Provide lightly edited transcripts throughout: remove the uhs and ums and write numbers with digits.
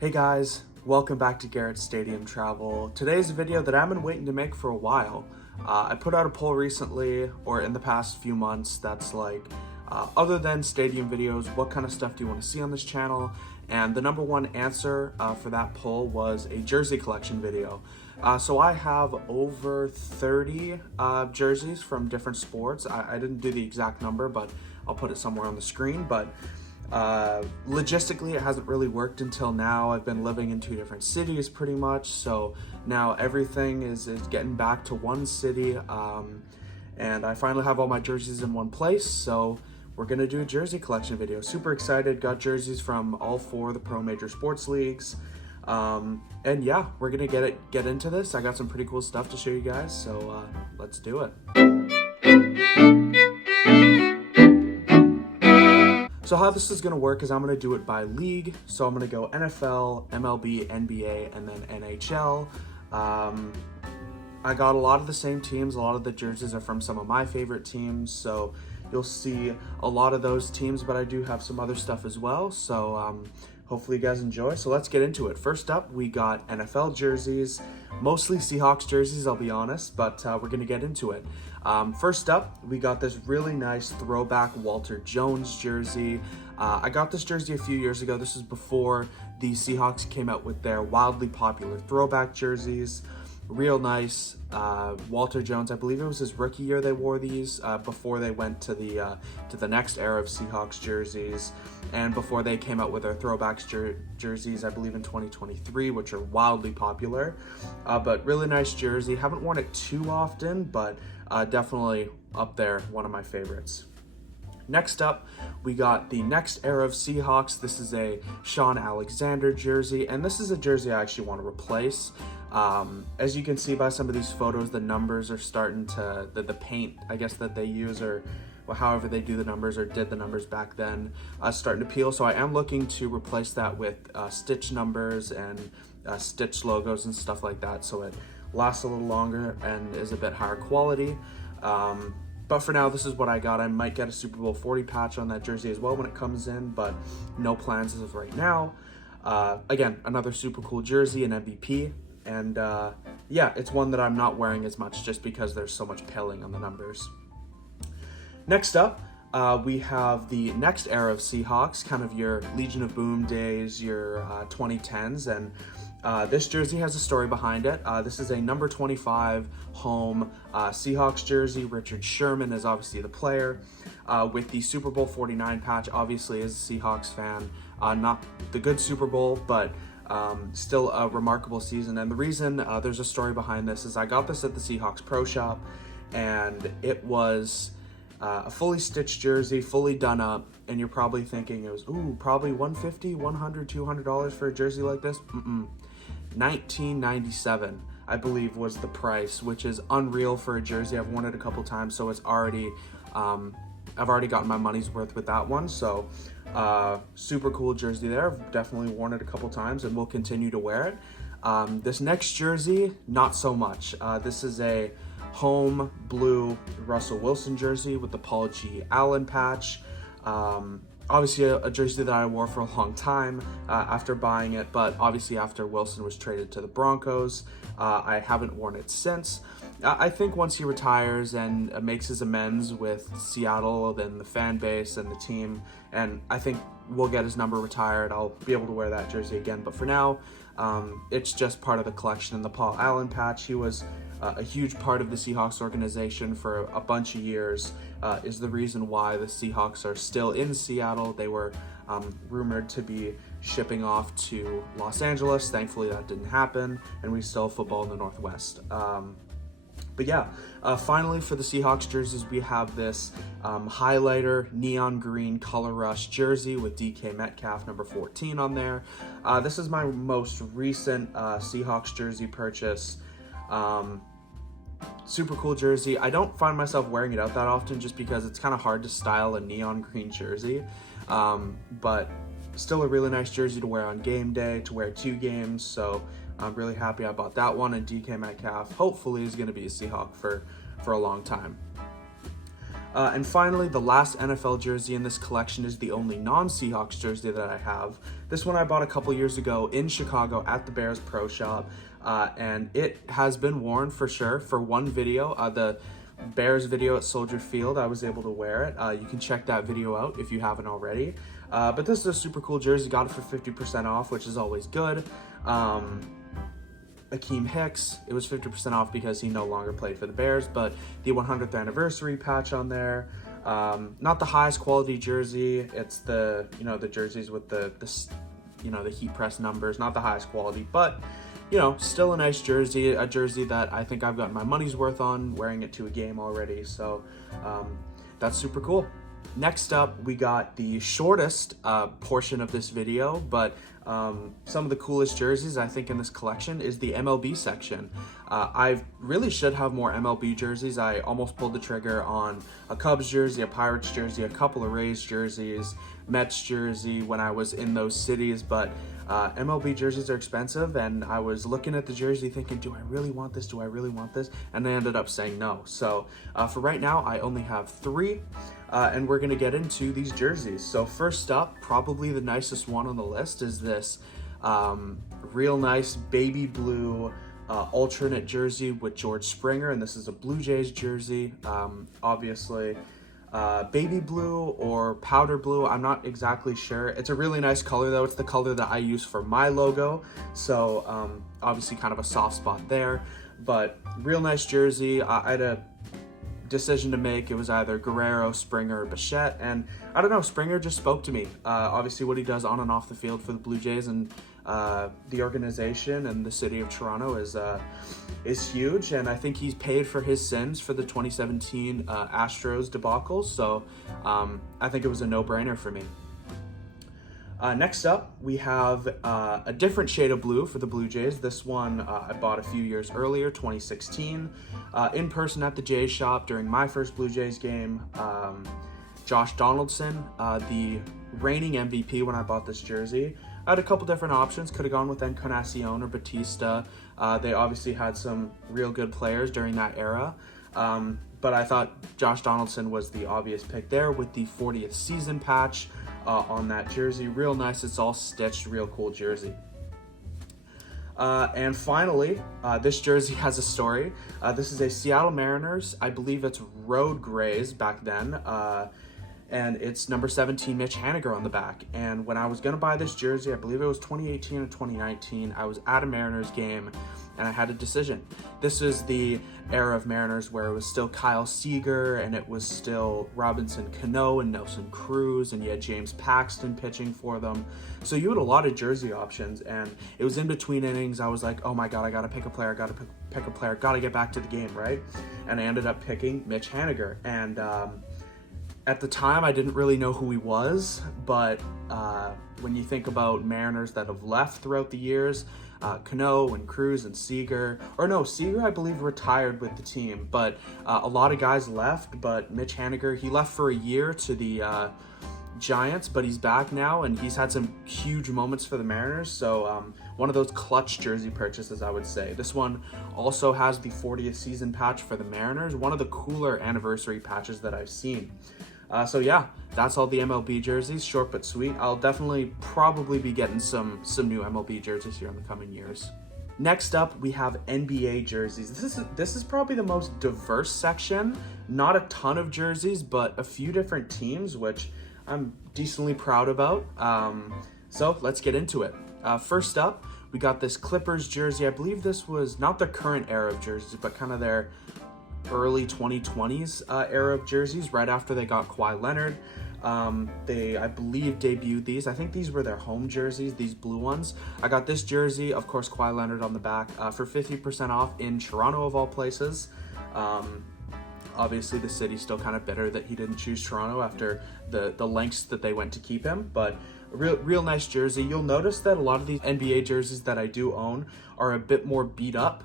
Hey guys, welcome back to Garrett's Stadium Travel. Today's a video that I've been waiting to make for a while. I put out a poll recently, or in the past few months, that's like, other than stadium videos, what kind of stuff do you want to see on this channel? And the number one answer for that poll was a jersey collection video. So I have over 30 jerseys from different sports. I didn't do the exact number, but I'll put it somewhere on the screen. But logistically, it hasn't really worked until now. I've been living in two different cities pretty much, so now everything is getting back to one city, and I finally have all my jerseys in one place, so we're gonna do a jersey collection video. Super excited, got jerseys from all four of the pro major sports leagues, and yeah, we're gonna get into this. I got some pretty cool stuff to show you guys, so let's do it. So how this is going to work is I'm going to do it by league. So I'm going to go NFL, MLB, NBA, and then NHL. I got a lot of the same teams. A lot of the jerseys are from some of my favorite teams. So you'll see a lot of those teams, but I do have some other stuff as well. So hopefully you guys enjoy. So let's get into it. First up, we got NFL jerseys, mostly Seahawks jerseys, I'll be honest, but we're going to get into it. First up, we got this really nice throwback Walter Jones jersey. I got this jersey a few years ago. This is before the Seahawks came out with their wildly popular throwback jerseys. Real nice. Walter Jones, I believe it was his rookie year they wore these, before they went to the next era of Seahawks jerseys, and before they came out with their throwbacks jerseys, I believe in 2023, which are wildly popular. But really nice jersey. Haven't worn it too often, but definitely up there, one of my favorites. Next up, we got the next era of Seahawks. This is a Sean Alexander jersey, and this is a jersey I actually want to replace. As you can see by some of these photos, the numbers are starting to, the paint, I guess, that they use, or however they do the numbers or did the numbers back then, starting to peel. So I am looking to replace that with stitch numbers and stitch logos and stuff like that, so it lasts a little longer and is a bit higher quality. But for now, this is what I got. I might get a Super Bowl 40 patch on that jersey as well when it comes in, but no plans as of right now. Again, another super cool jersey, an MVP. And yeah, it's one that I'm not wearing as much just because there's so much paling on the numbers. Next up, we have the next era of Seahawks, kind of your Legion of Boom days, your 2010s, and this jersey has a story behind it. This is a number 25 home Seahawks jersey. Richard Sherman is obviously the player, with the Super Bowl 49 patch, obviously as a Seahawks fan. Not the good Super Bowl, but still a remarkable season. And the reason there's a story behind this is I got this at the Seahawks Pro Shop, and it was a fully stitched jersey, fully done up, and you're probably thinking it was, ooh, probably $150, $100, $200 for a jersey like this. $19.97, I believe, was the price, which is unreal for a jersey. I've worn it a couple times, so it's already, I've already gotten my money's worth with that one. So super cool jersey there. I've definitely worn it a couple times and will continue to wear it. This next jersey, not so much. This is a home blue Russell Wilson jersey with the Paul G. Allen patch. Obviously a jersey that I wore for a long time after buying it, but obviously after Wilson was traded to the Broncos, I haven't worn it since. I think once he retires and makes his amends with Seattle and the fan base and the team, and I think we'll get his number retired, I'll be able to wear that jersey again. But for now, it's just part of the collection. And the Paul Allen patch, he was a huge part of the Seahawks organization for a bunch of years, is the reason why the Seahawks are still in Seattle. They were rumored to be shipping off to Los Angeles. Thankfully that didn't happen, and we still have football in the Northwest. But yeah, finally for the Seahawks jerseys, we have this highlighter neon green color rush jersey with DK Metcalf number 14 on there. This is my most recent Seahawks jersey purchase. Super cool jersey. I don't find myself wearing it out that often just because it's kind of hard to style a neon green jersey, but still a really nice jersey to wear on game day, to wear 2 games. So I'm really happy I bought that one, and DK Metcalf hopefully is going to be a Seahawk for a long time. And finally, the last NFL jersey in this collection is the only non-Seahawks jersey that I have. This one I bought a couple years ago in Chicago at the Bears Pro Shop, and it has been worn for sure. For one video, the Bears video at Soldier Field, I was able to wear it. You can check that video out if you haven't already. But this is a super cool jersey. Got it for 50% off, which is always good. Akeem Hicks, it was 50% off because he no longer played for the Bears, but the 100th anniversary patch on there. Not the highest quality jersey. It's the, the jerseys with the heat press numbers, not the highest quality, but still a nice jersey, a jersey that I think I've gotten my money's worth on wearing it to a game already. So that's super cool. Next up, we got the shortest portion of this video, but some of the coolest jerseys I think in this collection is the MLB section. I really should have more MLB jerseys. I almost pulled the trigger on a Cubs jersey, a Pirates jersey, a couple of Rays jerseys, Mets jersey when I was in those cities, but MLB jerseys are expensive, and I was looking at the jersey thinking, do I really want this? Do I really want this? And I ended up saying no. So for right now, I only have 3, and we're gonna get into these jerseys. So first up, probably the nicest one on the list is this real nice baby blue alternate jersey with George Springer, and this is a Blue Jays jersey, obviously. Baby blue or powder blue, I'm not exactly sure. It's a really nice color though. It's the color that I use for my logo, so obviously kind of a soft spot there, but real nice jersey. I had a decision to make. It was either Guerrero, Springer, or Bichette, and I don't know, Springer just spoke to me. Obviously what he does on and off the field for the Blue Jays and the organization and the city of Toronto is huge, and I think he's paid for his sins for the 2017 Astros debacle, so I think it was a no-brainer for me. Next up, we have a different shade of blue for the Blue Jays. This one I bought a few years earlier, 2016, in person at the Jays shop during my first Blue Jays game. Josh Donaldson, the reigning MVP when I bought this jersey. I had a couple different options. Could have gone with Encarnacion or Batista. They obviously had some real good players during that era. But I thought Josh Donaldson was the obvious pick there with the 40th season patch on that jersey. Real nice. It's all stitched. Real cool jersey. And finally, this jersey has a story. This is a Seattle Mariners. I believe it's road grays back then. And it's number 17 Mitch Haniger on the back. And when I was gonna buy this jersey, I believe it was 2018 or 2019, I was at a Mariners game and I had a decision. This is the era of Mariners where it was still Kyle Seager and it was still Robinson Cano and Nelson Cruz, and you had James Paxton pitching for them. So you had a lot of jersey options, and it was in between innings. I was like, oh my God, I gotta pick a player, gotta get back to the game, right? And I ended up picking Mitch Haniger. And at the time, I didn't really know who he was, but when you think about Mariners that have left throughout the years, Cano and Cruz and Seager, Seager I believe retired with the team, but a lot of guys left, but Mitch Haniger, he left for a year to the Giants, but he's back now, and he's had some huge moments for the Mariners, so one of those clutch jersey purchases, I would say. This one also has the 40th season patch for the Mariners, one of the cooler anniversary patches that I've seen. So yeah, that's all the MLB jerseys, short but sweet. I'll definitely probably be getting some new MLB jerseys here in the coming years. Next up, we have NBA jerseys. This is probably the most diverse section. Not a ton of jerseys, but a few different teams, which I'm decently proud about. So let's get into it. First up, we got this Clippers jersey. I believe this was not the current era of jerseys, but kind of their early 2020s era of jerseys, right after they got Kawhi Leonard. They, I believe, debuted these. I think these were their home jerseys, these blue ones. I got this jersey, of course, Kawhi Leonard on the back, for 50% off in Toronto, of all places. Obviously, the city's still kind of bitter that he didn't choose Toronto after the lengths that they went to keep him, but a real nice jersey. You'll notice that a lot of these NBA jerseys that I do own are a bit more beat up,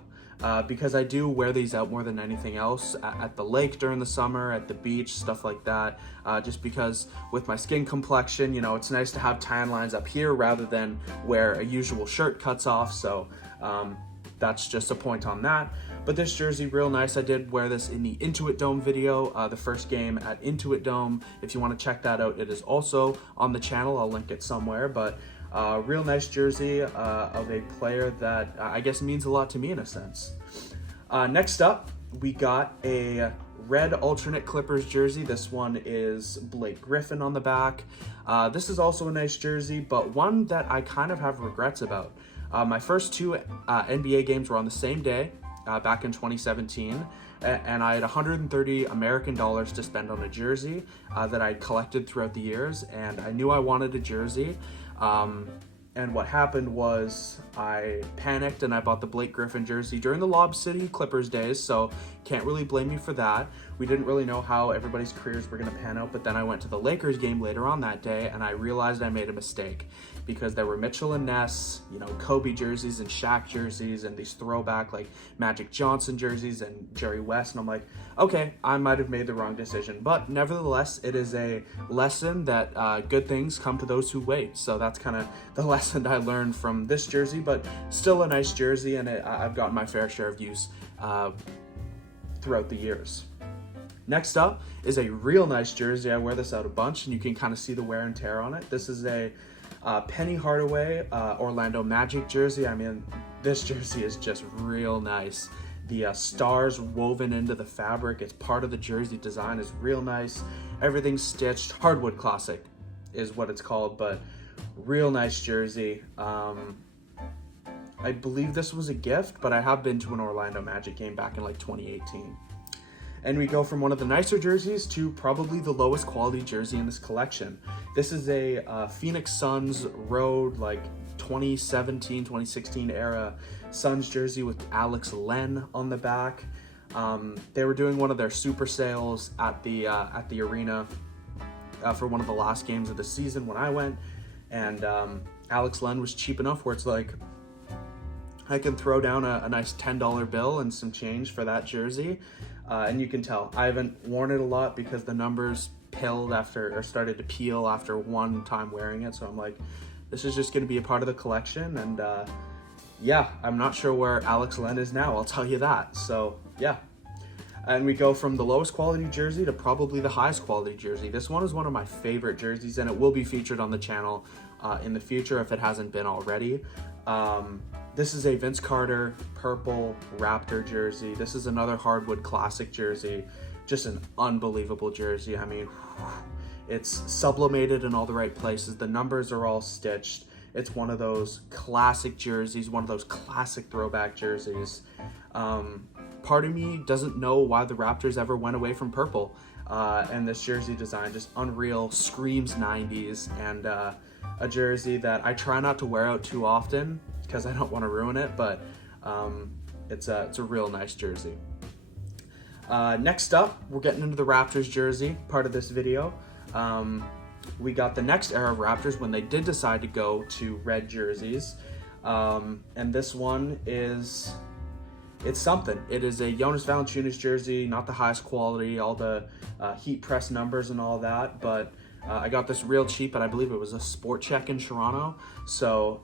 because I do wear these out more than anything else at the lake during the summer, at the beach, stuff like that. Just because with my skin complexion, it's nice to have tan lines up here rather than where a usual shirt cuts off. So that's just a point on that. But this jersey, real nice. I did wear this in the Intuit Dome video, the first game at Intuit Dome. If you want to check that out, it is also on the channel. I'll link it somewhere. But real nice jersey of a player that I guess means a lot to me in a sense. Next up, we got a red alternate Clippers jersey. This one is Blake Griffin on the back. This is also a nice jersey, but one that I kind of have regrets about. My first two NBA games were on the same day, back in 2017, and I had $130 American dollars to spend on a jersey that I collected throughout the years, and I knew I wanted a jersey. And what happened was I panicked and I bought the Blake Griffin jersey during the Lob City Clippers days, so can't really blame me for that. We didn't really know how everybody's careers were going to pan out, but then I went to the Lakers game later on that day and I realized I made a mistake because there were Mitchell and Ness, you know, Kobe jerseys and Shaq jerseys and these throwback like Magic Johnson jerseys and Jerry West, and I'm like, okay, I might have made the wrong decision, but nevertheless, it is a lesson that good things come to those who wait. So that's kind of the lesson I learned from this jersey, but still a nice jersey, and I've gotten my fair share of use throughout the years. Next up is a real nice jersey. I wear this out a bunch, and you can kind of see the wear and tear on it. This is a Penny Hardaway Orlando Magic jersey. I mean, this jersey is just real nice. The stars woven into the fabric, it's part of the jersey design, is real nice. Everything's stitched. Hardwood Classic is what it's called, but real nice jersey. I believe this was a gift, but I have been to an Orlando Magic game back in like 2018. And we go from one of the nicer jerseys to probably the lowest quality jersey in this collection. This is a Phoenix Suns Road, like 2017, 2016 era Suns jersey with Alex Len on the back. They were doing one of their super sales at the arena for one of the last games of the season when I went, and Alex Len was cheap enough where it's like, I can throw down a nice $10 bill and some change for that jersey. And you can tell I haven't worn it a lot because the numbers started to peel after one time wearing it. So I'm like, this is just going to be a part of the collection. And yeah, I'm not sure where Alex Len is now, I'll tell you that. So yeah. And we go from the lowest quality jersey to probably the highest quality jersey. This one is one of my favorite jerseys, and it will be featured on the channel in the future if it hasn't been already. This is a Vince Carter purple Raptor jersey. This is another Hardwood Classic jersey. Just an unbelievable jersey. I mean, it's sublimated in all the right places. The numbers are all stitched. It's one of those classic jerseys, one of those classic throwback jerseys. Part of me doesn't know why the Raptors ever went away from purple. And this jersey design, just unreal, screams 90s, and a jersey that I try not to wear out too often because I don't want to ruin it, but it's a real nice jersey. Next up, we're getting into the Raptors jersey part of this video. We got the next era of Raptors when they did decide to go to red jerseys, and this one is, it's something. It is a Jonas Valanciunas jersey, not the highest quality, all the heat press numbers and all that, but I got this real cheap, and I believe it was a Sport Check in Toronto. So,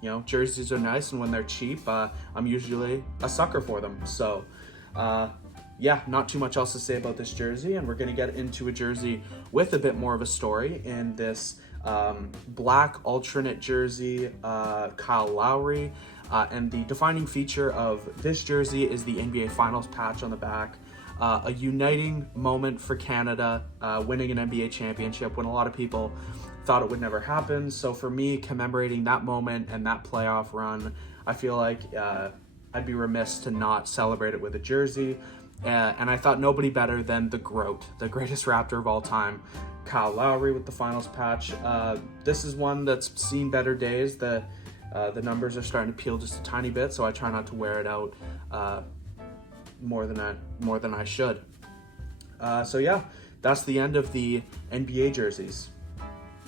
you know, jerseys are nice, and when they're cheap, I'm usually a sucker for them. So, yeah, not too much else to say about this jersey, and we're going to get into a jersey with a bit more of a story in this black alternate jersey, Kyle Lowry, and the defining feature of this jersey is the NBA Finals patch on the back. A uniting moment for Canada, winning an NBA championship when a lot of people thought it would never happen. So for me, commemorating that moment and that playoff run, I feel like I'd be remiss to not celebrate it with a jersey. And I thought nobody better than the GOAT, the greatest Raptor of all time, Kyle Lowry with the finals patch. This is one that's seen better days. The numbers are starting to peel just a tiny bit, so I try not to wear it out more than I should. So yeah, that's the end of the NBA jerseys.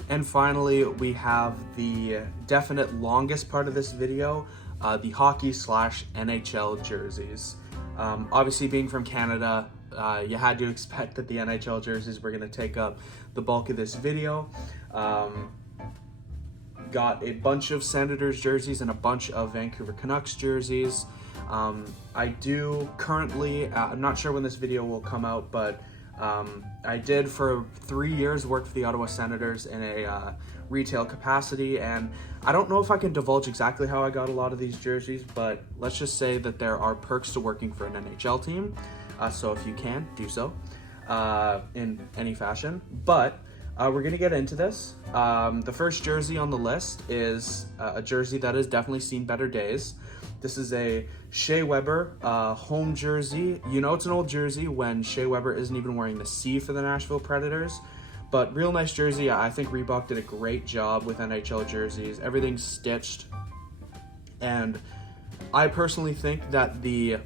And finally, we have the definite longest part of this video, the hockey/NHL jerseys. Obviously, being from Canada, you had to expect that the NHL jerseys were going to take up the bulk of this video. got a bunch of Senators jerseys and a bunch of Vancouver Canucks jerseys. I do currently, I'm not sure when this video will come out, but I did for 3 years work for the Ottawa Senators in a retail capacity, and I don't know if I can divulge exactly how I got a lot of these jerseys, but let's just say that there are perks to working for an NHL team, so if you can, do so in any fashion. But we're going to get into this. The first jersey on the list is a jersey that has definitely seen better days. This is a Shea Weber home jersey. You know it's an old jersey when Shea Weber isn't even wearing the C for the Nashville Predators. But real nice jersey. I think Reebok did a great job with NHL jerseys. Everything's stitched. And I personally think that the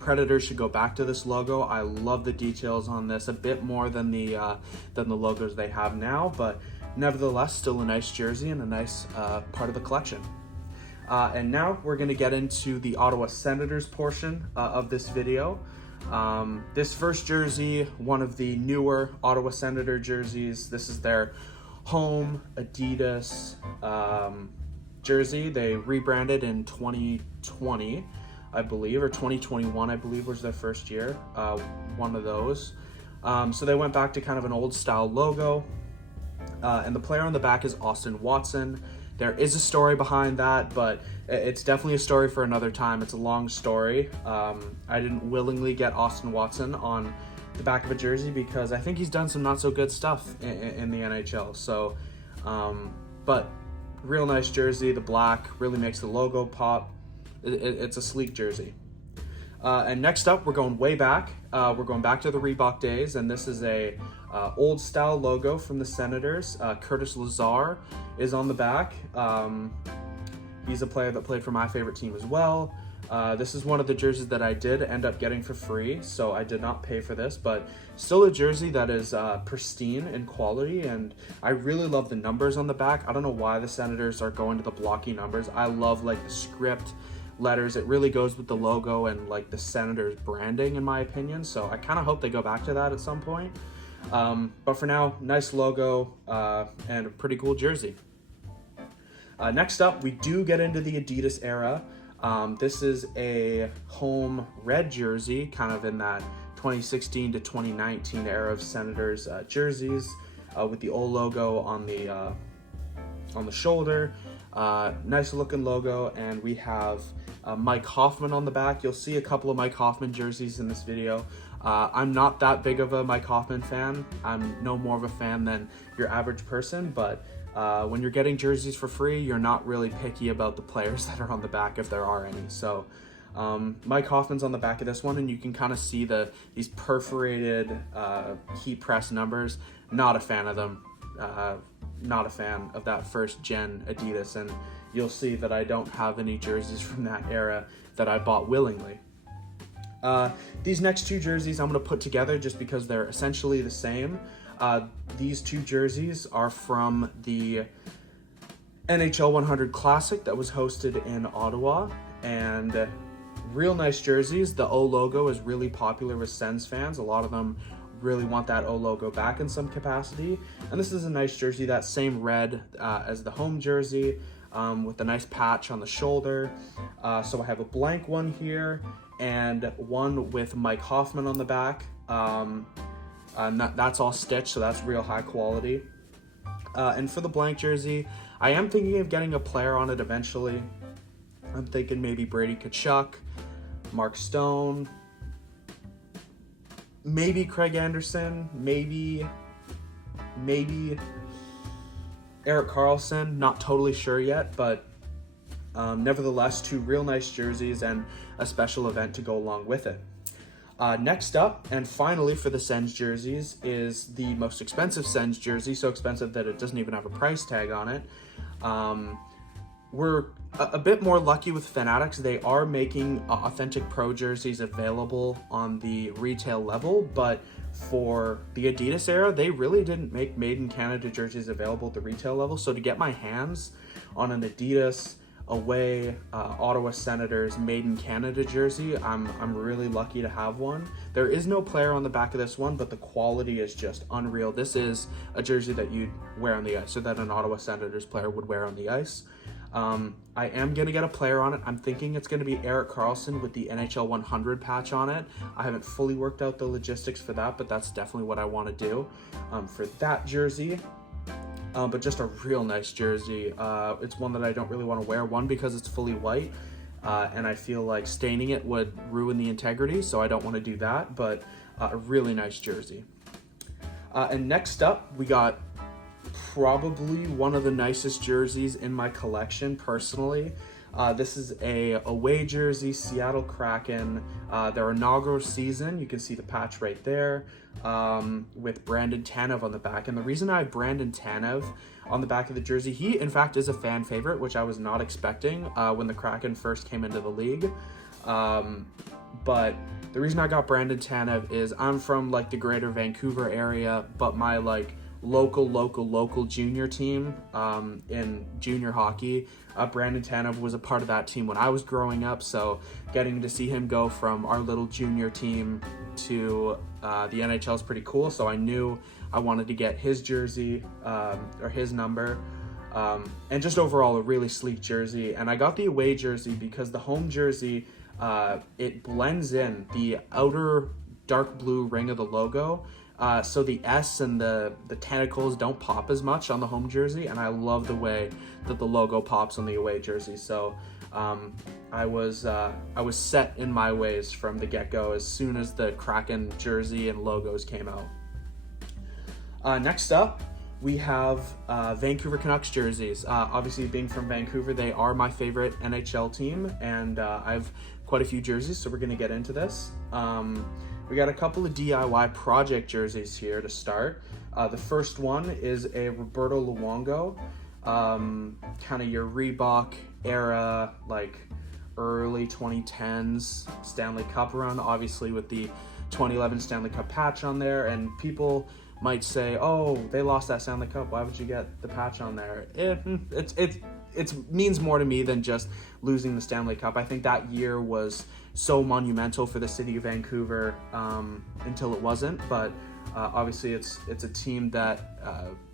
Predators should go back to this logo. I love the details on this a bit more than the logos they have now, but nevertheless, still a nice jersey and a nice part of the collection. And now we're going to get into the Ottawa Senators portion of this video. This first jersey, one of the newer Ottawa Senator jerseys. This is their home Adidas jersey. They rebranded in 2020, I believe, or 2021, I believe was their first year, one of those. So they went back to kind of an old style logo, and the player on the back is Austin Watson. There is a story behind that, but it's definitely a story for another time. It's a long story. I didn't willingly get Austin Watson on the back of a jersey because I think he's done some not so good stuff in the NHL. So, but real nice jersey. The black really makes the logo pop. It's a sleek jersey. And next up, we're going way back. We're going back to the Reebok days, and this is a old style logo from the Senators. Curtis Lazar is on the back. He's a player that played for my favorite team as well. This is one of the jerseys that I did end up getting for free, so I did not pay for this, but still a jersey that is pristine in quality, and I really love the numbers on the back. I don't know why the Senators are going to the blocky numbers. I love like the script letters. It really goes with the logo and like the Senators branding, in my opinion, so I kind of hope they go back to that at some point. But for now, nice logo and a pretty cool jersey. Next up, we do get into the Adidas era. This is a home red jersey, kind of in that 2016 to 2019 era of Senators jerseys, with the old logo on the shoulder. Nice looking logo, and we have Mike Hoffman on the back. You'll see a couple of Mike Hoffman jerseys in this video. I'm not that big of a Mike Hoffman fan. I'm no more of a fan than your average person, but when you're getting jerseys for free, you're not really picky about the players that are on the back, if there are any. So Mike Hoffman's on the back of this one, and you can kind of see these perforated heat press numbers. Not a fan of them. Not a fan of that first gen Adidas, and you'll see that I don't have any jerseys from that era that I bought willingly. These next two jerseys I'm going to put together just because they're essentially the same. These two jerseys are from the NHL 100 Classic that was hosted in Ottawa, and real nice jerseys. The O logo is really popular with Sens fans. A lot of them really want that O logo back in some capacity, and this is a nice jersey, that same red as the home jersey, with a nice patch on the shoulder. So I have a blank one here and one with Mike Hoffman on the back. That's all stitched, so that's real high quality. And for the blank jersey, I am thinking of getting a player on it eventually. I'm thinking maybe Brady Tkachuk, Mark Stone, maybe Craig Anderson, maybe Erik Karlsson. Not totally sure yet, but nevertheless, two real nice jerseys and a special event to go along with it. Next up, and finally for the Sens jerseys, is the most expensive Sens jersey, so expensive that it doesn't even have a price tag on it. We're a bit more lucky with Fanatics. They are making authentic pro jerseys available on the retail level, but for the Adidas era, they really didn't make made in Canada jerseys available at the retail level. So to get my hands on an Adidas away Ottawa Senators Made in Canada jersey. I'm really lucky to have one. There is no player on the back of this one, but the quality is just unreal. This is a jersey that you'd wear on the ice, or that an Ottawa Senators player would wear on the ice. I am going to get a player on it. I'm thinking it's going to be Erik Karlsson with the NHL 100 patch on it. I haven't fully worked out the logistics for that, but that's definitely what I want to do for that jersey. But just a real nice jersey. It's one that I don't really want to wear. One, because it's fully white, and I feel like staining it would ruin the integrity, so I don't want to do that, but a really nice jersey. And next up, we got probably one of the nicest jerseys in my collection personally. This is a away jersey, Seattle Kraken, their inaugural season. You can see the patch right there with Brandon Tanev on the back. And the reason I have Brandon Tanev on the back of the jersey, he in fact is a fan favorite, which I was not expecting when the Kraken first came into the league. But the reason I got Brandon Tanev is I'm from like the greater Vancouver area, but my like local junior team in junior hockey, Brandon Tanev was a part of that team when I was growing up, so getting to see him go from our little junior team to the NHL is pretty cool. So I knew I wanted to get his jersey or his number, and just overall a really sleek jersey. And I got the away jersey because the home jersey, it blends in the outer dark blue ring of the logo, so the S and the tentacles don't pop as much on the home jersey, and I love the way that the logo pops on the away jersey. So I was set in my ways from the get-go as soon as the Kraken jersey and logos came out. Next up, we have Vancouver Canucks jerseys. Obviously, being from Vancouver, they are my favorite NHL team, and I have quite a few jerseys, so we're going to get into this. We got a couple of DIY project jerseys here to start. The first one is a Roberto Luongo, kind of your Reebok era, like early 2010s Stanley Cup run, obviously with the 2011 Stanley Cup patch on there. And people might say, oh, they lost that Stanley Cup, why would you get the patch on there? It means more to me than just losing the Stanley Cup. I think that year was so monumental for the city of Vancouver until it wasn't, but obviously it's a team that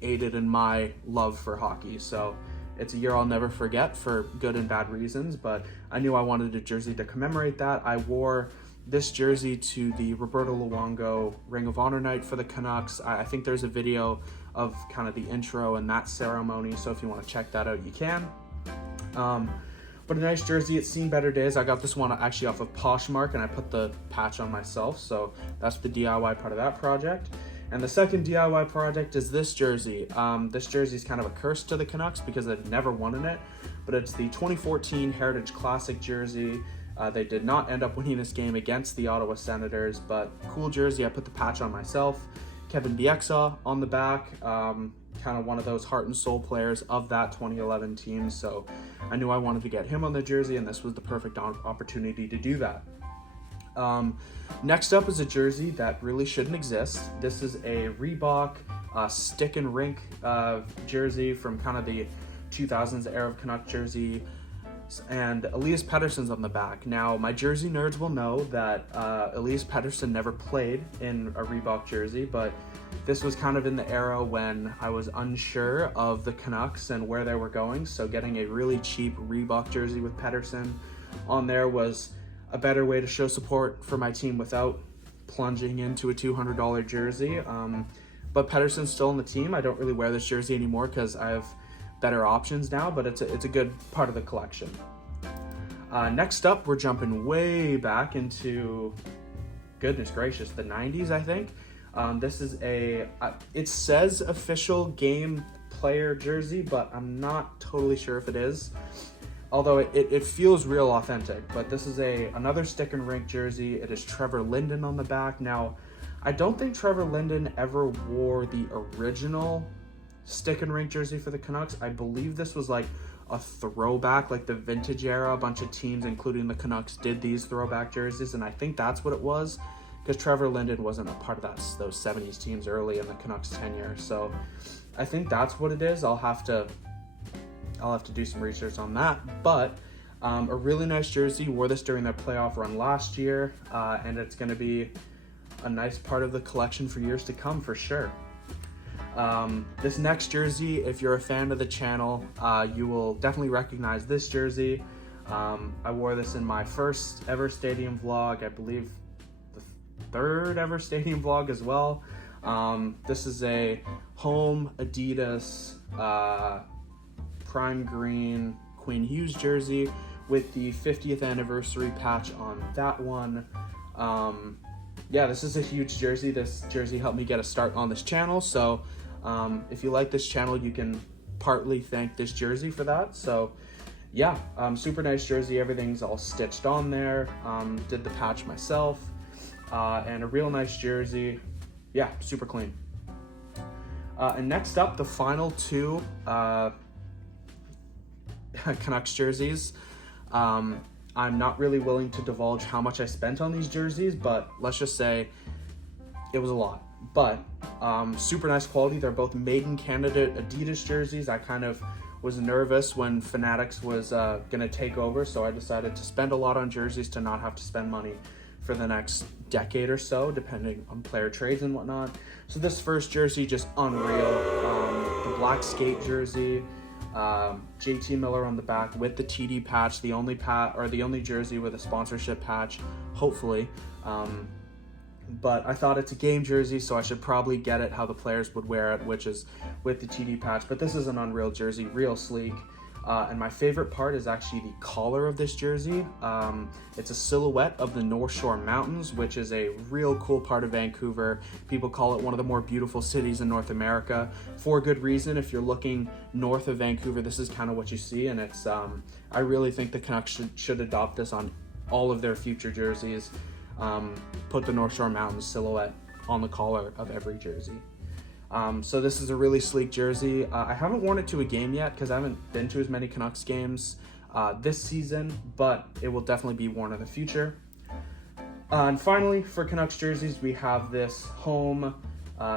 aided in my love for hockey, so it's a year I'll never forget for good and bad reasons. But I knew I wanted a jersey to commemorate that. I wore this jersey to the Roberto Luongo Ring of Honor night for the Canucks. I think there's a video of kind of the intro and that ceremony, so if you want to check that out, you can. But a nice jersey. It's seen better days. I got this one actually off of Poshmark, and I put the patch on myself, so that's the DIY part of that project. And the second DIY project is this jersey. This jersey is kind of a curse to the Canucks because they've never won in it, but it's the 2014 Heritage Classic jersey. They did not end up winning this game against the Ottawa Senators, but cool jersey. I put the patch on myself. Kevin Bieksa on the back, kind of one of those heart and soul players of that 2011 team, so I knew I wanted to get him on the jersey, and this was the perfect opportunity to do that. Next up is a jersey that really shouldn't exist. This is a Reebok stick and rink jersey from kind of the 2000s era of Canuck jersey, and Elias Pettersson's on the back. Now, my jersey nerds will know that Elias Pettersson never played in a Reebok jersey, but this was kind of in the era when I was unsure of the Canucks and where they were going, so getting a really cheap Reebok jersey with Pettersson on there was a better way to show support for my team without plunging into a $200 jersey. But Pettersson's still on the team. I don't really wear this jersey anymore because I have better options now, but it's a good part of the collection. Next up, we're jumping way back into, goodness gracious, the 90s, I think. This is it says official game player jersey, but I'm not totally sure if it is. Although it feels real authentic, but this is another stick and rink jersey. It is Trevor Linden on the back. Now, I don't think Trevor Linden ever wore the original stick and rink jersey for the Canucks. I believe this was like a throwback, like the vintage era. A bunch of teams, including the Canucks, did these throwback jerseys, and I think that's what it was, because Trevor Linden wasn't a part of those 70s teams early in the Canucks tenure. So I think that's what it is. I'll have to I'll have to do some research on that. But a really nice jersey. Wore this during their playoff run last year, and it's going to be a nice part of the collection for years to come for sure. This next jersey, if you're a fan of the channel, you will definitely recognize this jersey. I wore this in my first ever stadium vlog, I believe the third ever stadium vlog as well. This is a home Adidas prime green Quinn Hughes jersey with the 50th anniversary patch on that one. Yeah, this is a huge jersey. This jersey helped me get a start on this channel, so if you like this channel, you can partly thank this jersey for that. So yeah, super nice jersey. Everything's all stitched on there. Did the patch myself, and a real nice jersey. Yeah, super clean. And next up, the final two Canucks jerseys. I'm not really willing to divulge how much I spent on these jerseys, but let's just say it was a lot. But super nice quality. They're both made in Canada Adidas jerseys. I kind of was nervous when Fanatics was gonna take over, so I decided to spend a lot on jerseys to not have to spend money for the next decade or so, depending on player trades and whatnot. So this first jersey, just unreal. The black skate jersey, JT Miller on the back with the TD patch, the only jersey with a sponsorship patch, hopefully. But I thought it's a game jersey, so I should probably get it how the players would wear it, which is with the TD patch. But this is an unreal jersey, real sleek. And my favorite part is actually the collar of this jersey. It's a silhouette of the North Shore Mountains, which is a real cool part of Vancouver. People call it one of the more beautiful cities in North America for good reason. If you're looking north of Vancouver, this is kind of what you see. And it's, I really think the Canucks should adopt this on all of their future jerseys. Put the North Shore Mountains silhouette on the collar of every jersey. So this is a really sleek jersey. I haven't worn it to a game yet because I haven't been to as many Canucks games this season, but it will definitely be worn in the future. And finally, for Canucks jerseys, we have this home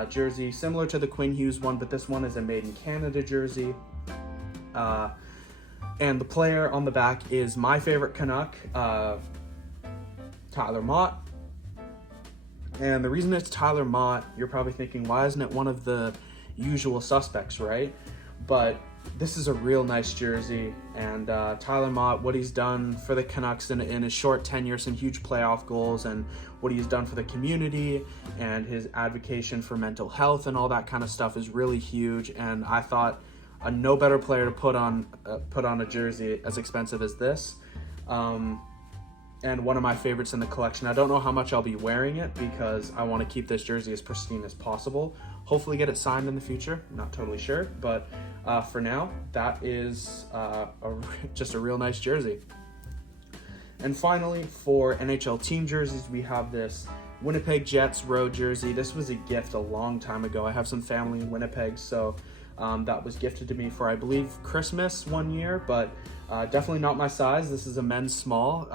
jersey similar to the Quinn Hughes one, but this one is a made in Canada jersey. And the player on the back is my favorite Canuck, Tyler Mott. And the reason it's Tyler Mott, you're probably thinking, why isn't it one of the usual suspects, right? But this is a real nice jersey, and Tyler Mott, what he's done for the Canucks in his short tenure, some huge playoff goals, and what he's done for the community, and his advocacy for mental health and all that kind of stuff is really huge. And I thought no better player to put on a jersey as expensive as this. And one of my favorites in the collection. I don't know how much I'll be wearing it because I want to keep this jersey as pristine as possible. Hopefully get it signed in the future. I'm not totally sure, but for now, that is just a real nice jersey. And finally, for NHL team jerseys, we have this Winnipeg Jets road jersey. This was a gift a long time ago. I have some family in Winnipeg, so that was gifted to me for, I believe, Christmas one year, but definitely not my size. This is a men's small,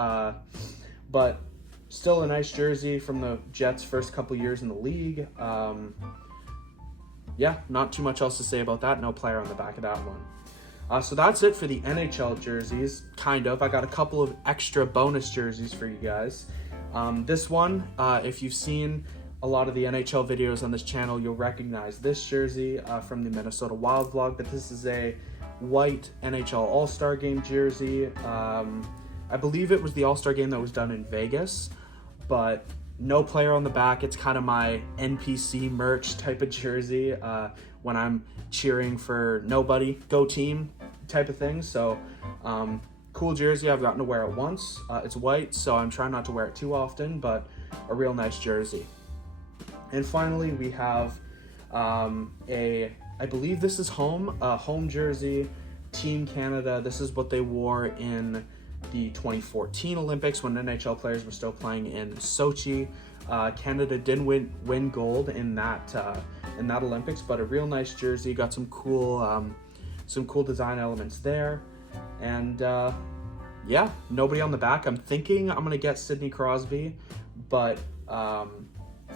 but still a nice jersey from the Jets' first couple years in the league. Yeah, not too much else to say about that. No player on the back of that one. So that's it for the NHL jerseys, kind of. I got a couple of extra bonus jerseys for you guys. This one, if you've seen a lot of the NHL videos on this channel, you'll recognize this jersey from the Minnesota Wild vlog, but this is a white NHL All-Star Game jersey. I believe it was the All-Star Game that was done in Vegas, but no player on the back. It's kind of my NPC merch type of jersey when I'm cheering for nobody, go team type of thing. So cool jersey. I've gotten to wear it once. It's white, so I'm trying not to wear it too often, but a real nice jersey. And finally, we have I believe this is home jersey, Team Canada. This is what they wore in the 2014 Olympics when NHL players were still playing in Sochi. Canada did win gold in that Olympics, but a real nice jersey. Got some cool design elements there, and yeah, nobody on the back. I'm thinking I'm gonna get Sidney Crosby, but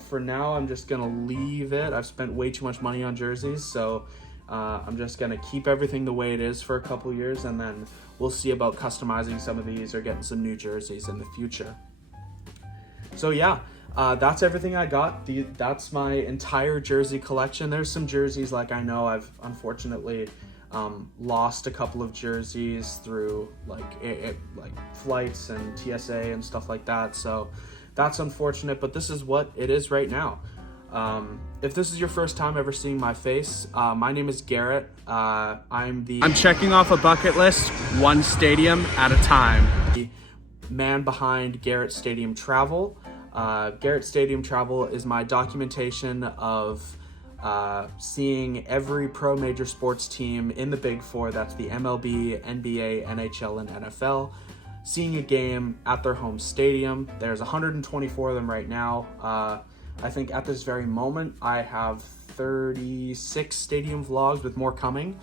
for now I'm just gonna leave it. I've spent way too much money on jerseys, so I'm just gonna keep everything the way it is for a couple years, and then we'll see about customizing some of these or getting some new jerseys in the future. So yeah, that's everything I got. That's my entire jersey collection. There's some jerseys, like I know I've unfortunately lost a couple of jerseys through like flights and TSA and stuff like that. So that's unfortunate, but this is what it is right now. If this is your first time ever seeing my face, my name is Garrett. I'm checking off a bucket list, one stadium at a time. The man behind Garrett Stadium Travel. Garrett Stadium Travel is my documentation of seeing every pro major sports team in the Big Four. That's the MLB, NBA, NHL, and NFL. Seeing a game at their home stadium. There's 124 of them right now. I think at this very moment, I have 36 stadium vlogs with more coming.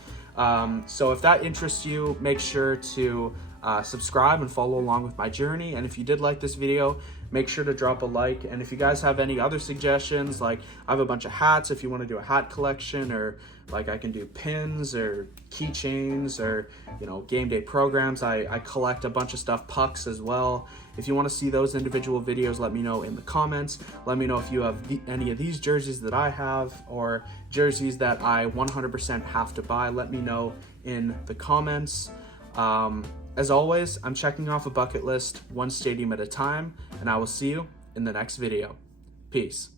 So if that interests you, make sure to subscribe and follow along with my journey. And if you did like this video, make sure to drop a like. And if you guys have any other suggestions, like I have a bunch of hats if you want to do a hat collection, or like I can do pins or keychains or, you know, game day programs. I collect a bunch of stuff, pucks as well. If you want to see those individual videos, let me know in the comments. Let me know if you have any of these jerseys that I have, or jerseys that I 100% have to buy. Let me know in the comments. As always, I'm checking off a bucket list, one stadium at a time, and I will see you in the next video. Peace.